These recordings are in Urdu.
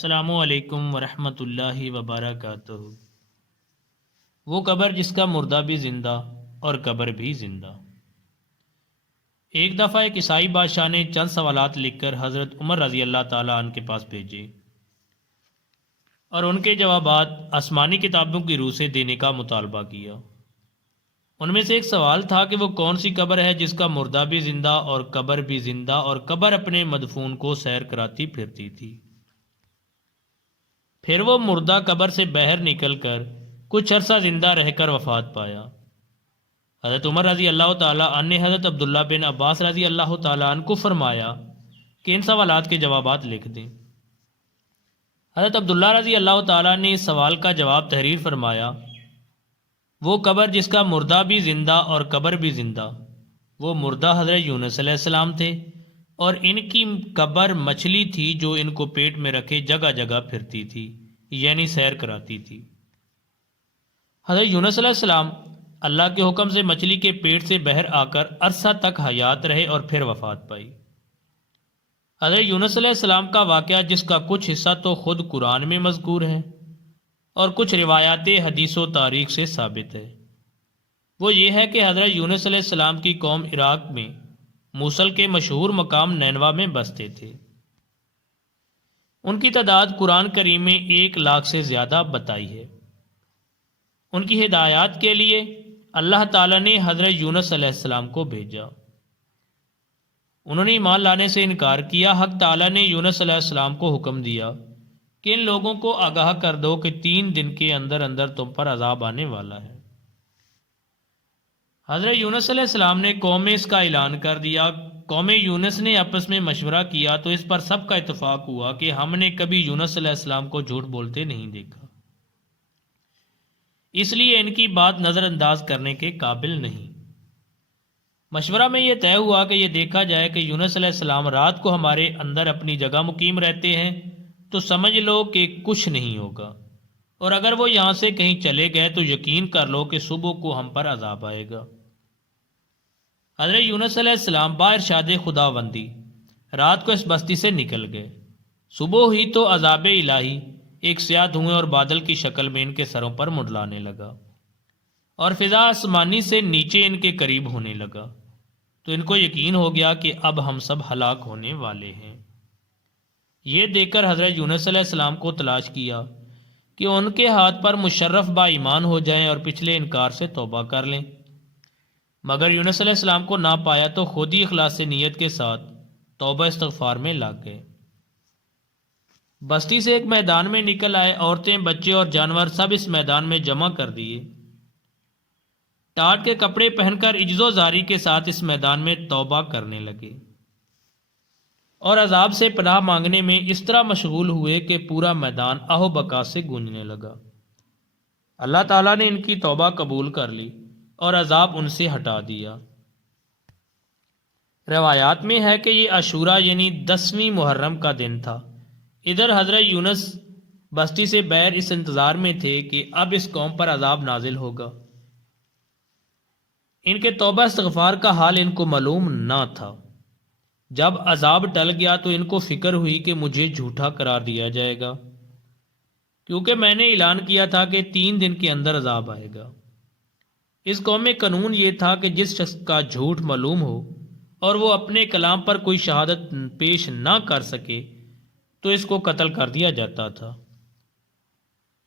السلام علیکم ورحمۃ اللہ وبرکاتہ۔ وہ قبر جس کا مردہ بھی زندہ اور قبر بھی زندہ۔ ایک دفعہ ایک عیسائی بادشاہ نے چند سوالات لکھ کر حضرت عمر رضی اللہ تعالیٰ عنہ کے پاس بھیجے اور ان کے جوابات آسمانی کتابوں کی روح سے دینے کا مطالبہ کیا۔ ان میں سے ایک سوال تھا کہ وہ کون سی قبر ہے جس کا مردہ بھی زندہ اور قبر بھی زندہ اور قبر اپنے مدفون کو سیر کراتی پھرتی تھی۔ پھر وہ مردہ قبر سے باہر نکل کر کچھ عرصہ زندہ رہ کر وفات پایا۔ حضرت عمر رضی اللہ تعالیٰ عنہ نے حضرت عبداللہ بن عباس رضی اللہ تعالیٰ عنہ کو فرمایا کہ ان سوالات کے جوابات لکھ دیں۔ حضرت عبداللہ رضی اللہ تعالیٰ نے اس سوال کا جواب تحریر فرمایا، وہ قبر جس کا مردہ بھی زندہ اور قبر بھی زندہ، وہ مردہ حضرت یونس علیہ السلام تھے اور ان کی قبر مچھلی تھی جو ان کو پیٹ میں رکھے جگہ جگہ پھرتی تھی، یعنی سیر کراتی تھی۔ حضرت یونس علیہ السلام اللہ کے حکم سے مچھلی کے پیٹ سے باہر آ کر عرصہ تک حیات رہے اور پھر وفات پائی۔ حضرت یونس علیہ السلام کا واقعہ جس کا کچھ حصہ تو خود قرآن میں مذکور ہے اور کچھ روایات حدیث و تاریخ سے ثابت ہے، وہ یہ ہے کہ حضرت یونس علیہ السلام کی قوم عراق میں موصل کے مشہور مقام نینوا میں بستے تھے۔ ان کی تعداد قرآن کریم میں 1,00,000 سے زیادہ بتائی ہے۔ ان کی ہدایات کے لیے اللہ تعالیٰ نے حضرت یونس علیہ السلام کو بھیجا۔ انہوں نے ایمان لانے سے انکار کیا۔ حق تعالیٰ نے یونس علیہ السلام کو حکم دیا کہ ان لوگوں کو آگاہ کر دو کہ 3 دن کے اندر اندر تم پر عذاب آنے والا ہے۔ حضرت یونس علیہ السلام نے قوم میں اس کا اعلان کر دیا۔ قوم یونس نے آپس میں مشورہ کیا تو اس پر سب کا اتفاق ہوا کہ ہم نے کبھی یونس علیہ السلام کو جھوٹ بولتے نہیں دیکھا، اس لیے ان کی بات نظر انداز کرنے کے قابل نہیں۔ مشورہ میں یہ طے ہوا کہ یہ دیکھا جائے کہ یونس علیہ السلام رات کو ہمارے اندر اپنی جگہ مقیم رہتے ہیں تو سمجھ لو کہ کچھ نہیں ہوگا، اور اگر وہ یہاں سے کہیں چلے گئے تو یقین کر لو کہ صبح کو ہم پر عذاب آئے گا۔ حضرت یونس علیہ السلام با ارشاد خداوندی رات کو اس بستی سے نکل گئے۔ صبح ہوئی تو عذاب الہی ایک سیاہ دھوئیں اور بادل کی شکل میں ان کے سروں پر منڈلانے لگا اور فضا آسمانی سے نیچے ان کے قریب ہونے لگا، تو ان کو یقین ہو گیا کہ اب ہم سب ہلاک ہونے والے ہیں۔ یہ دیکھ کر حضرت یونس علیہ السلام کو تلاش کیا کہ ان کے ہاتھ پر مشرف با ایمان ہو جائیں اور پچھلے انکار سے توبہ کر لیں، مگر یونس علیہ السلام کو نہ پایا تو خود ہی اخلاص نیت کے ساتھ توبہ استغفار میں لگ گئے۔ بستی سے ایک میدان میں نکل آئے، عورتیں، بچے اور جانور سب اس میدان میں جمع کر دیے۔ ٹاٹ کے کپڑے پہن کر عجز و زاری کے ساتھ اس میدان میں توبہ کرنے لگے اور عذاب سے پناہ مانگنے میں اس طرح مشغول ہوئے کہ پورا میدان آہ و بکا سے گونجنے لگا۔ اللہ تعالیٰ نے ان کی توبہ قبول کر لی اور عذاب ان سے ہٹا دیا۔ روایات میں ہے کہ یہ عاشورہ یعنی 10ویں محرم کا دن تھا۔ ادھر حضرت یونس بستی سے باہر اس انتظار میں تھے کہ اب اس قوم پر عذاب نازل ہوگا۔ ان کے توبہ استغفار کا حال ان کو معلوم نہ تھا۔ جب عذاب ٹل گیا تو ان کو فکر ہوئی کہ مجھے جھوٹا قرار دیا جائے گا، کیونکہ میں نے اعلان کیا تھا کہ 3 دن کے اندر عذاب آئے گا۔ اس قوم میں قانون یہ تھا کہ جس شخص کا جھوٹ معلوم ہو اور وہ اپنے کلام پر کوئی شہادت پیش نہ کر سکے تو اس کو قتل کر دیا جاتا تھا۔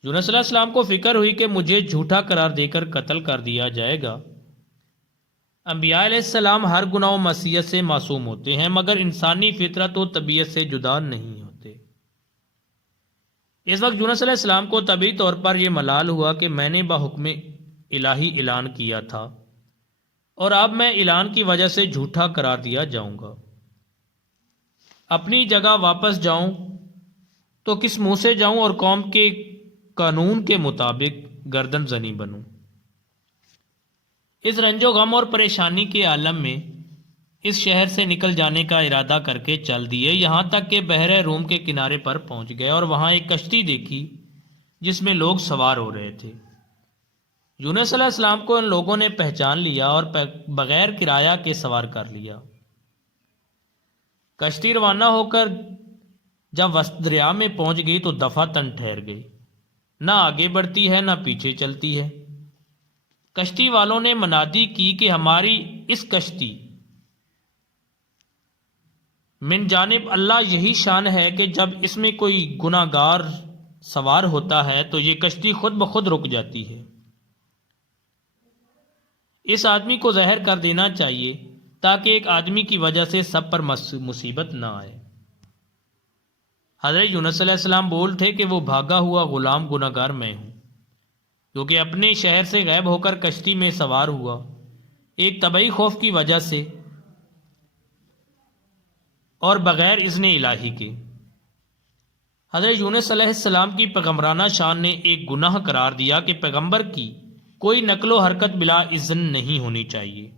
یونس علیہ السلام کو فکر ہوئی کہ مجھے جھوٹا قرار دے کر قتل کر دیا جائے گا۔ انبیاء علیہ السلام ہر گناہ و معصیت سے معصوم ہوتے ہیں، مگر انسانی فطرت و طبیعت سے جدا نہیں ہوتے۔ اس وقت یونس علیہ السلام کو طبعی طور پر یہ ملال ہوا کہ میں نے بحکم الہی اعلان کیا تھا اور اب میں اعلان کی وجہ سے جھوٹا قرار دیا جاؤں گا۔ اپنی جگہ واپس جاؤں تو کس منہ سے جاؤں اور قوم کے قانون کے مطابق گردن زنی بنوں۔ اس رنج و غم اور پریشانی کے عالم میں اس شہر سے نکل جانے کا ارادہ کر کے چل دیے، یہاں تک کہ بحر روم کے کنارے پر پہنچ گئے اور وہاں ایک کشتی دیکھی جس میں لوگ سوار ہو رہے تھے۔ یونس علیہ السلام کو ان لوگوں نے پہچان لیا اور بغیر کرایہ کے سوار کر لیا۔ کشتی روانہ ہو کر جب وسط دریا میں پہنچ گئی تو دفعتاً ٹھہر گئی، نہ آگے بڑھتی ہے نہ پیچھے چلتی ہے۔ کشتی والوں نے منادی کی کہ ہماری اس کشتی من جانب اللہ یہی شان ہے کہ جب اس میں کوئی گناہ گار سوار ہوتا ہے تو یہ کشتی خود بخود رک جاتی ہے۔ اس آدمی کو زہر کر دینا چاہیے تاکہ ایک آدمی کی وجہ سے سب پر مصیبت نہ آئے۔ حضرت یونس علیہ السلام بول تھے کہ وہ بھاگا ہوا غلام گناہ گار میں ہوں، کیونکہ اپنے شہر سے غائب ہو کر کشتی میں سوار ہوا ایک طبعی خوف کی وجہ سے اور بغیر اذن الہی کے۔ حضرت یونس علیہ السلام کی پیغمبرانہ شان نے ایک گناہ قرار دیا کہ پیغمبر کی کوئی نقل و حرکت بلا اذن نہیں ہونی چاہیے،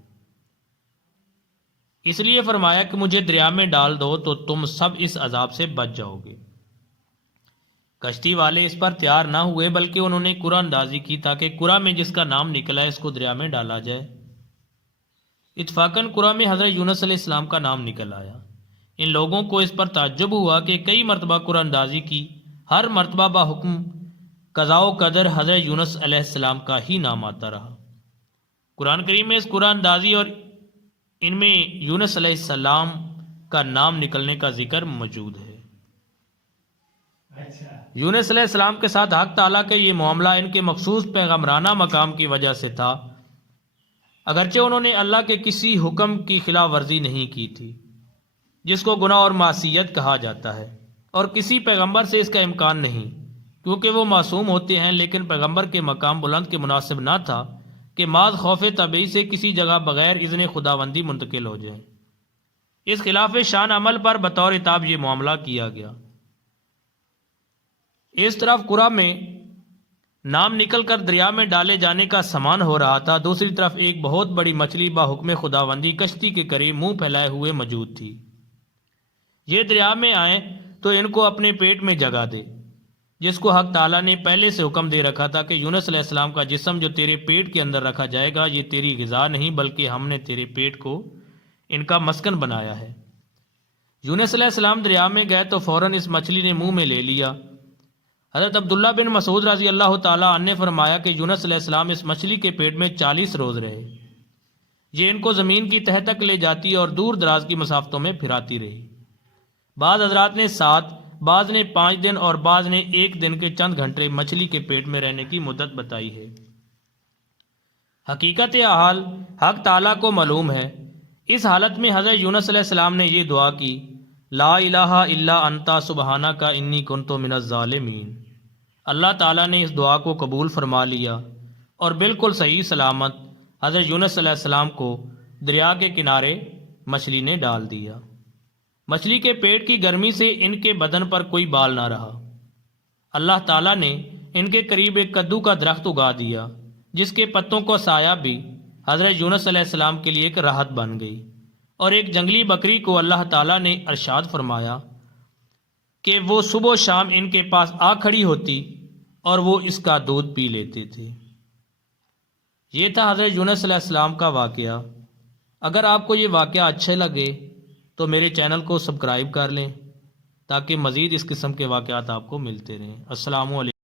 اس لیے فرمایا کہ مجھے دریا میں ڈال دو تو تم سب اس عذاب سے بچ جاؤ گے۔ کشتی والے اس پر تیار نہ ہوئے بلکہ انہوں نے قرآن اندازی کی تاکہ قرآن میں جس کا نام نکلا ہے اس کو دریا میں ڈالا جائے۔ اتفاقاً قرآن میں حضرت یونس علیہ السلام کا نام نکل آیا۔ ان لوگوں کو اس پر تعجب ہوا کہ کئی مرتبہ قرآن اندازی کی، ہر مرتبہ با حکم قضاء و قدر حضرت یونس علیہ السلام کا ہی نام آتا رہا۔ قرآن کریم میں اس قرآن اندازی اور ان میں یونس علیہ السلام کا نام نکلنے کا ذکر موجود ہے۔ یونس علیہ السلام کے ساتھ حق تعالیٰ کا یہ معاملہ ان کے مخصوص پیغمبرانہ مقام کی وجہ سے تھا، اگرچہ انہوں نے اللہ کے کسی حکم کی خلاف ورزی نہیں کی تھی جس کو گناہ اور معصیت کہا جاتا ہے، اور کسی پیغمبر سے اس کا امکان نہیں کیونکہ وہ معصوم ہوتے ہیں، لیکن پیغمبر کے مقام بلند کے مناسب نہ تھا کہ ماذ خوف طبعی سے کسی جگہ بغیر اذن خداوندی منتقل ہو جائیں۔ اس خلاف شان عمل پر بطور عتاب یہ معاملہ کیا گیا۔ اس طرف قرآن میں نام نکل کر دریا میں ڈالے جانے کا سامان ہو رہا تھا، دوسری طرف ایک بہت بڑی مچھلی با حکم خداوندی کشتی کے قریب منہ پھیلائے ہوئے موجود تھی۔ یہ دریا میں آئیں تو ان کو اپنے پیٹ میں جگہ دے، جس کو حق تعالیٰ نے پہلے سے حکم دے رکھا تھا کہ یونس علیہ السلام کا جسم جو تیرے پیٹ کے اندر رکھا جائے گا یہ تیری غذا نہیں بلکہ ہم نے تیرے پیٹ کو ان کا مسکن بنایا ہے۔ یونس علیہ السلام دریا میں گئے تو فوراً اس مچھلی نے منہ میں لے لیا۔ حضرت عبداللہ بن مسعود رضی اللہ تعالیٰ عنہ نے فرمایا کہ یونس علیہ السلام اس مچھلی کے پیٹ میں 40 روز رہے، یہ ان کو زمین کی تہہ تک لے جاتی اور دور دراز کی مسافتوں میں پھراتی رہی۔ بعض حضرات نے 7، بعض نے 5 دن اور بعض نے 1 دن کے چند گھنٹے مچھلی کے پیٹ میں رہنے کی مدت بتائی ہے۔ حقیقت حال حق تعالیٰ کو معلوم ہے۔ اس حالت میں حضرت یونس علیہ السلام نے یہ دعا کی، لا الہ الا انت سبحانک انی کنت من الظالمین۔ اللہ تعالیٰ نے اس دعا کو قبول فرما لیا اور بالکل صحیح سلامت حضرت یونس علیہ السلام کو دریا کے کنارے مچھلی نے ڈال دیا۔ مچھلی کے پیٹ کی گرمی سے ان کے بدن پر کوئی بال نہ رہا۔ اللہ تعالیٰ نے ان کے قریب ایک کدو کا درخت اگا دیا جس کے پتوں کو سایہ بھی حضرت یونس علیہ السلام کے لیے ایک راحت بن گئی، اور ایک جنگلی بکری کو اللہ تعالیٰ نے ارشاد فرمایا کہ وہ صبح و شام ان کے پاس آ کھڑی ہوتی اور وہ اس کا دودھ پی لیتے تھے۔ یہ تھا حضرت یونس علیہ السلام کا واقعہ۔ اگر آپ کو یہ واقعہ اچھے لگے تو میرے چینل کو سبسکرائب کر لیں تاکہ مزید اس قسم کے واقعات آپ کو ملتے رہیں۔ السلام علیکم۔